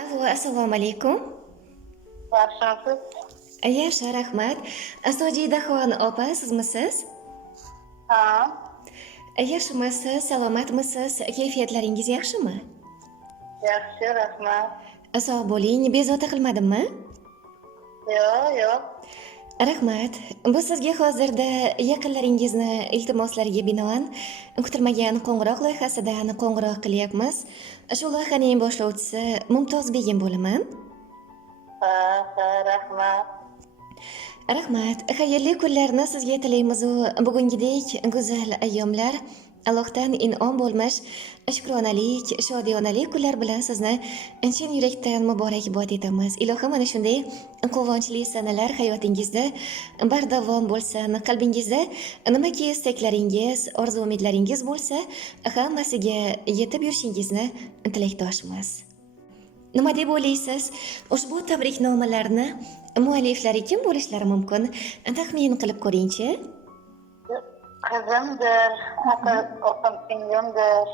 Allo, assalomu alaykum. Yaxshimisiz? Yaxshi, rahmat. Sojidaxon opa, sizmisiz? Ha, Yaxshimisiz, salomatmisiz? Kayfiyatlaringiz yaxshimi? yaxshi, rahmat. Sog' bo'ling, bezovta qilmadimmi? Yo'q. Rahmat. Biz sizga hozirda yaqinlaringizni iltimoslariga binoan kutilmagan qo'ng'iroq loyihasidan qo'ng'iroq qilyapmiz. Shu loyihaning boshlovchisi Mumtozbegim bo'laman. Ha, rahmat. Rahmat. Xayrli kunlarni sizga tilaymiz. Bugungidek go'zal ayyomlar, Allohdan in'om bo'lmish shukronalik, shodiyonalik kunlar bilan sizni chin yurakdan muborakbod etamiz. Ilohim mana shunday quvonchli sanalar hayotingizda bardavom bo'lsin. Qalbingizda nimaki istaklaringiz, orzu-umidlaringiz bo'lsa, hammasiga yetib yurishingizni tilakdoshimiz. Nima deb o'ylaysiz? Ushbu tabriknomalarni mualliflari kim bo'lishlari mumkin? Taxmin qilib ko'ring-chi. Qizimdir, opam singlimdir.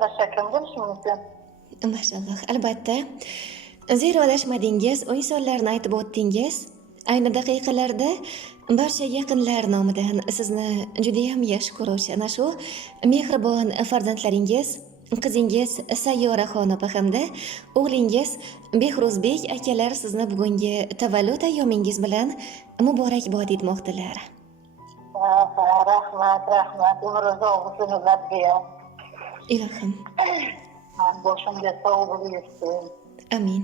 Boshqa kim bo'lishi mumkin? Mashalloh, albatta. Zero adashmadingiz, insonlarni aytib o'tdingiz. Ayni daqiqalarda barcha yaqinlar nomidan sizni juda ham yaxshi ko'ruvchi ana shu mehribon farzandlaringiz, qizingiz Sayyoraxon opa hamda o'g'lingiz Behruzbek akalar sizni bugungi tavallud ayyomingiz bilan muborakbod etmoqdalar. Rahmat. Umringiz bo'lsin, Rabbiya. Ilohim, Boshimga sog' bo'lsin. amin.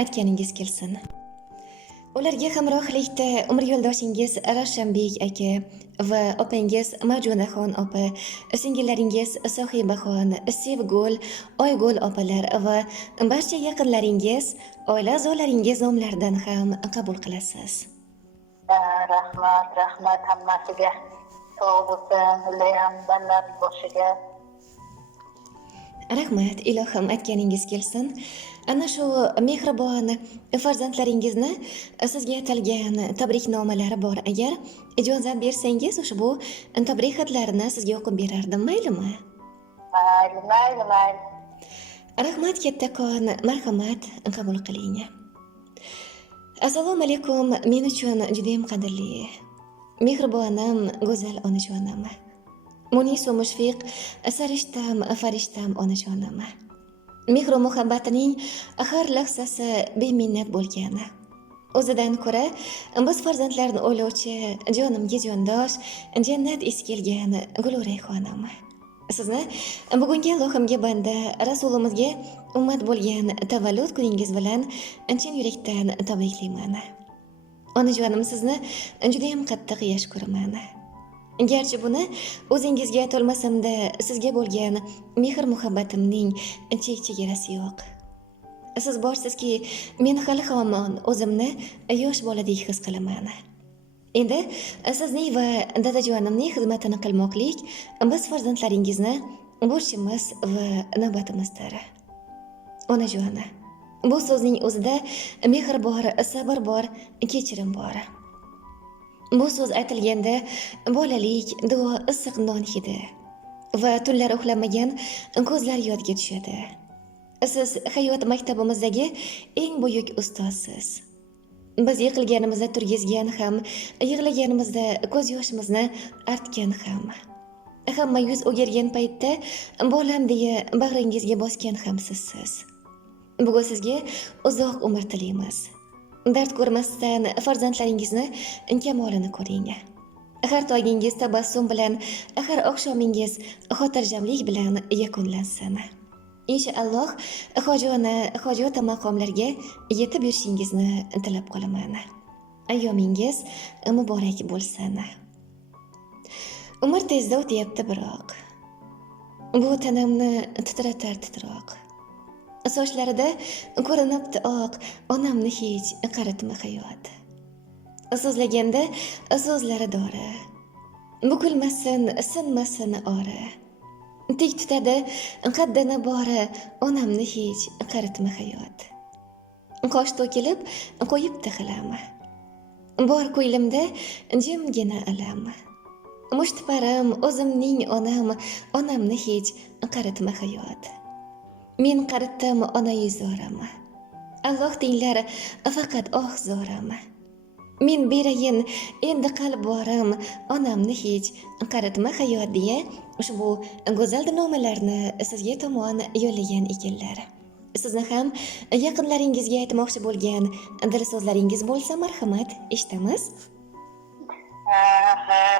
Aytganingiz kelsin. Ularga hamrohlikda umr yo'ldoshingiz Ravshanbek aka va opangiz Marjunaxon opa, singillaringiz Sohibaxon, Sevgul, Oygul opalar va barcha yaqinlaringiz, oila a'zolaringiz nomlaridan ham qabul qilasiz. Rahmat hammasiga. Sog' bo'lsin, Leyam banlar boshiga. Rahmat, ilohim aytganingiz kelsin. Ana shu mehribon farzandlaringizni sizga atalgan tabriknomalari bor. Agar ijozat bersangiz, ushbu tabrik xatlarini sizga o'qib berardim, maylimi? Mayli. Rahmat kattakon, marhamat, qabul qiling. Assalomu alaykum, men uchun juda ham qadrli, mehribonim, go'zal onajonim. Munisu mushfiq, sarishtam, farishtam onajonim. Mehr va muhabbatining har lahzasi beminnat bo'lgani. O'zidan ko'ra, biz farzandlarni o'ylovchi, jonimga jondosh, jannat esi kelgan Gulurayxonim. Sizni bugungi Allohimga banda, Rasulimizga ummat bo'lgan tavallud kuningiz bilan chin yurakdan tabriklayman. Onajonim, sizni juda ham qattiq yaxshi ko'raman. Garchi buni o'zingizga aytolmasamda, sizga bo'lgan mehr muhabbatimning chek-chegarasi yo'q. Siz borsizki, men hali hamon o'zimni yosh boladek his qilaman. Endi sizning va dadajonimning xizmatini qilmoqlik biz farzandlaringizni burchimiz va navbatimizdir. Onajoni, bu so'zning o'zida mehr bor, sabr bor, kechirim bor. Bu so'z aytilganda bolalik, duo, issiq non hidi va tunlar uxlamagan ko'zlar yodga tushadi. Siz hayot maktabimizdagi eng buyuk ustozsiz. Biz yiqilganimizda turgizgan ham, yig'laganimizda ko'z yoshimizni artgan ham. Hamma yuz o'girgan paytda bolam deya bag'ringizga bosgan ham sizsiz. Bugun sizga uzoq umr tilaymiz. Dard ko'rmasdan farzandlaringizni kamolini ko'ring. Har to'yingiz tabassum bilan, har oqshomingiz xotirjamlik bilan yakunlansin. Inshaalloh hojota maqomlarga yetib yurishingizni tilab qolaman. Ayyomingiz muborak bo'lsin. Umr tezda o'tyapti, biroq bu tanamni titratar titroq. Sochlarida ko'rinibdi oq, onamni hech qaritma hayot. So'zlaganda so'zlari dori, bukilmasin, sinmasin ori. Tik tutadi qaddini bori, onamni hech qaritma hayot. Qosh to'kilib qo'yibdi xilam, bor ko'ylimda jimgina alam. Mushtparam o'zimning onamni hech qaritma hayot. Men qaritdim ona yuzorim. Alloh dinglar faqat zorim. Men berayin endi qalborim, onamni hech qaritma hayot deya ushbu go'zal dinomalarni sizga tomon yo'llagan ekanlar. Sizni ham yaqinlaringizga aytmoqchi bo'lgan dil so'zlaringiz bo'lsa marhamat, eshitamiz.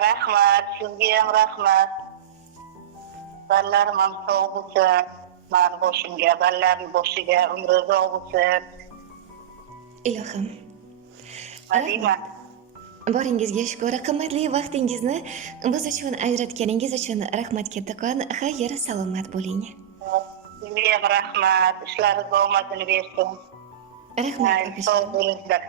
Rahmat, sizga ham rahmat. Ballarim ham sog' bo'lsin. Mani boshimga, ballarni boshiga umri uzoq bo'lsin. Ilohim. Madina. Boringizga shukr. Qimmatli vaqtingizni biz uchun ajratganingiz uchun rahmat kattakon. Xayr, salomat bo'ling. Sizga ham rahmat. Ishlaringiz omadini bersin. Rahmat. Sog' bo'linglar.